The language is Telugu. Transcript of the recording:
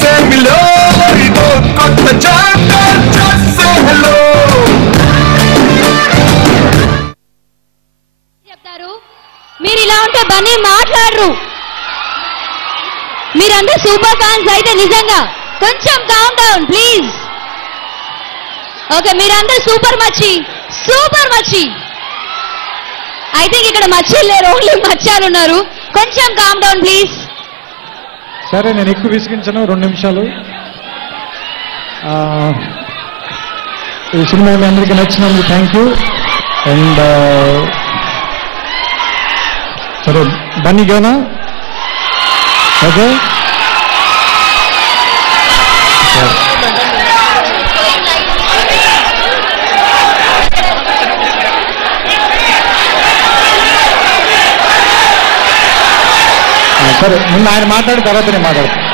say hello, కొత్త chapter, just say hello. చెప్తారు మీరు ఇలా ఉంటే బన్నీ మాట్లాడరు. మీరందరూ సూపర్ ఫ్యాన్స్ అయితే నిజంగా కొంచెం కామ్ డౌన్ ప్లీజ్. ఓకే, మీరందరూ సూపర్ మచ్చి. ఐ థింక్ ఇక్కడ మచ్చలు లేరు, ఓన్లీ మచ్చాలు ఉన్నారు. కొంచెం కామ్ డౌన్ ప్లీజ్. సరే, నేను ఎక్కువ విసిగించను, 2 నిమిషాలు. ఈ సినిమా మీ అందరికీ నచ్చినందుకు థ్యాంక్ యూ. అండ్ సరే, బన్నీ గోనా ఓకే. సరే, ముందు ఆయన మాట్లాడిన తర్వాత నేను మాట్లాడతాను.